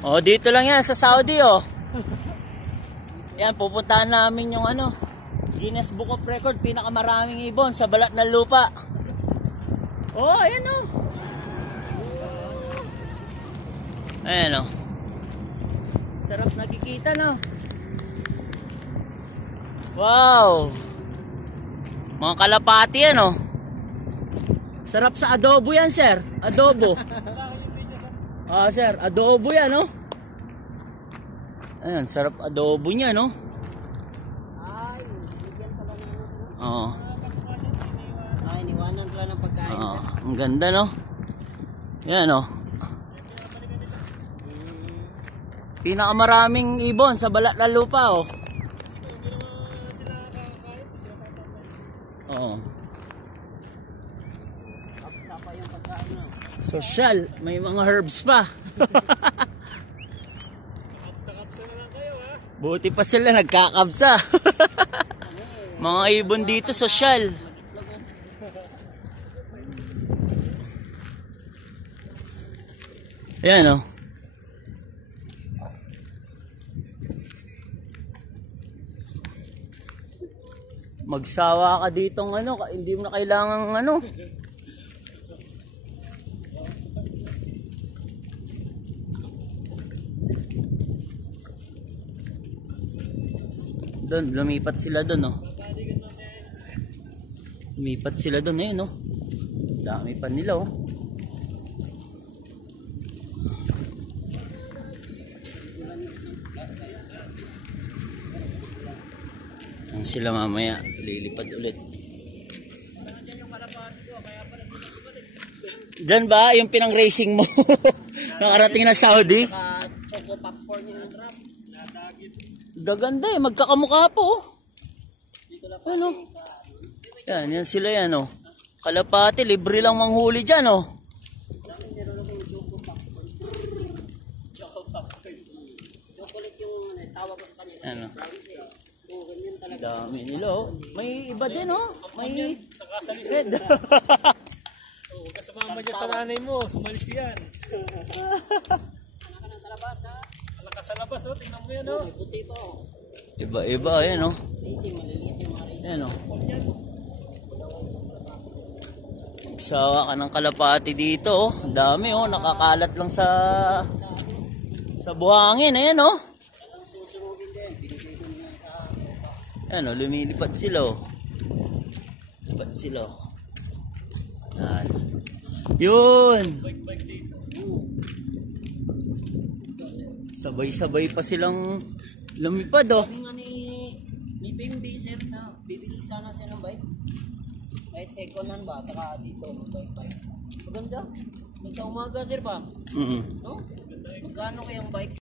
Oh, dito lang yan sa Saudi, oh. Yan, pupuntahan namin yung ano, Guinness Book of Record, pinakamaraming ibon sa balat ng lupa. Oh, ayan, oh. Ayan, oh. Sarap nakikita, no? Wow. Mga kalapati yan, oh. Sarap sa adobo yan, sir. Adobo. Ah, sir, adobo yan, no? Ayan, sarap adobo niya, no? Ay, bigyan pala na ano. Oo. Ay, iniwanan pala ng pagkain. Oo, ang ganda, no? Yan, no? Pinakamaraming ibon sa balat ng lupa, oh. Oo. Sapa yung pagkain, no? Social, may mga herbs pa. Buti pa sila nagkakabsa. Mga ibon dito, social. Ayan, oh. Magsawa ka ditong ano, hindi mo na kailangang ano. Doon, lumipat sila doon, oh. Lumipat sila doon, ayun, oh. Dami pa nila, oh. Yan sila mamaya, lilipad ulit. Diyan ba yung pinang-racing mo? Nakarating na Saudi? Choco popcorn yung trap. Gaganda eh, magkakamukha po, oh. Dito lang Ano? Yan sila yan, oh. Kalapati, libre lang manghuli dyan, oh. Chocolate yung tawag ko sa kanya. Ano? Oo, ganyan talaga. Dami nila, oh. May iba din, oh. May Nakasalisid. Oh, kasama dyan sa nanay mo, sumalis yan. Anak ka na sa labas, ha? Alakas sa labas, oh, tingnan mo yan, oh. May puti pa, oh. iba, ayan, oh. Racing, maliliit yung mga racing. Ayan, oh. Magsawa ka ng kalapati dito, oh. Ang dami, oh. Nakakalat lang sa buhangin, ayan, oh. Ang susunugin din, binigay ko niya sa... Ayan, oh. Lumilipad sila, oh. Lipad sila, oh. Ayan. Yun! Sabay-sabay pa silang lumipad, oh. Sabi nga ni Bimbi, sir, na bibili sana siya ng bike. Kahit second hand ba, taka dito, bike. Maganda. May sa umaga, sir, ba? Mm-mm. No? Magkano kayang bike?